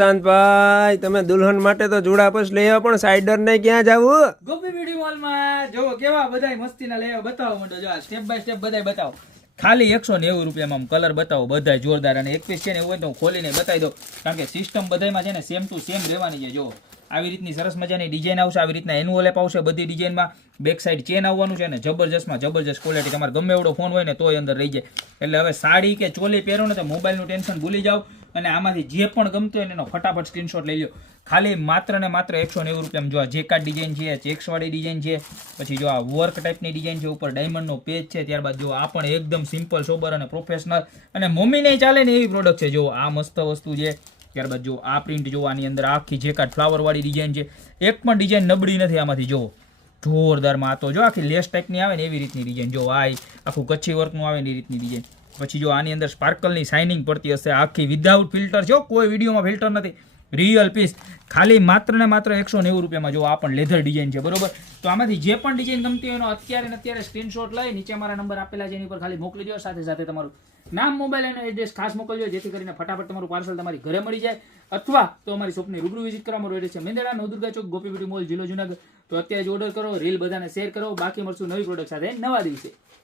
શાંતભાઈ તમે દુલ્હન માટે તો જોડા પસ લઈ આવો પણ સાઈડર ને ક્યાં જાવું? ગોપી બ્યુટી મોલ માં જો કેવા બધાય મસ્તીના લેવા બતાવો મંડો જો સ્ટેપ બાય સ્ટેપ બધાય બતાવો. ખાલી 190 રૂપિયામાં કલર બતાવો બધાય જોરદાર. અને એક પીસ છે ને એવું હોય તો હું ખોલીને બતાવી દઉં, કારણ કે સિસ્ટમ બધાયમાં છે ને સેમ ટુ સેમ રહેવાની છે. જો આવી રીતની સરસ મજાની ડિઝાઇન આવશે, આવી રીતના એન્વોલેપ આવશે બધી ડિઝાઇનમાં. બેક સાઈડ ચેન આવવાનું છે ને જબરજસ્તમાં જબરજસ્ત ક્વોલિટી. તમારે ગમે એવડો ફોન હોય ને તોય અંદર રહી જાય. એટલે હવે સાડી કે ચોલી પહેરો ને તો મોબાઈલનું ટેન્શન ભૂલી જાઓ અને આમાંથી જે પણ ગમતું હોય એનો ફટાફટ સ્ક્રીનશોટ લઈ લો. ખાલી માત્ર ને માત્ર 190 રૂપિયામાં. જો આ જેકાર્ડ ડિઝાઇન છે, ચેક્સવાળી ડિઝાઇન છે, પછી જો આ વર્ક ટાઈપની ડિઝાઇન છે, ઉપર ડાયમંડનો પેજ છે, ત્યારબાદ જો આ પણ એકદમ સિમ્પલ સોબર અને પ્રોફેશનલ અને મમ્મીને ચાલે ને એવી પ્રોડક્ટ છે. જો આ મસ્ત વસ્તુ છે. ત્યારબાદ જો આ પ્રિન્ટ જો આની અંદર આખી જેકાર્ડ ફ્લાવરવાળી ડિઝાઇન છે. એક પણ ડિઝાઇન નબળી નથી આમાંથી. જો જોરદારમાં તો જો આખી લેસ ટાઈપની આવે ને એવી રીતની ડિઝાઇન. જો આ આખું કચ્છી વર્કનું આવે ને એ રીતની ડિઝાઇન. પછી જો આની અંદર સ્પાર્કલની શાઇનિંગ પડતી હશે આખી વિધાઉટ ફિલ્ટર. જો કોઈ વિડીયોમાં ફિલ્ટર નથી, રિયલ પીસ. ખાલી માત્ર ને માત્ર 190 રૂપિયામાં. જો આ પણ લેધર ડિઝાઇન છે, બરોબર. તો આમાંથી જે પણ ડિઝાઇન ગમતી હોય એનો અત્યારે ને અત્યારે સ્ક્રીનશોટ લઈ નીચે મારા નંબર આપેલા છે એની પર ખાલી મોકલી દો. સાથે સાથે તમારું નામ, મોબાઈલ અને એડ્રેસ ખાસ મોકલજો, જેથી કરીને ફટાફટ તમારું પાર્સલ તમારી ઘરે મળી જાય. અથવા તો અમારી શોપની રૂબરૂ વિઝિટ કરવા. મારું એડ્રેસ છે મેંદરડા, નવદુર્ગા ચોક, ગોપી બ્યુટી મોલ, જિલ્લો જુનાગઢ. તો અત્યારે જ ઓર્ડર કરો, રીલ બધાને શેર કરો. બાકી મળશું નવી પ્રોડક્ટ સાથે નવા દિવસે.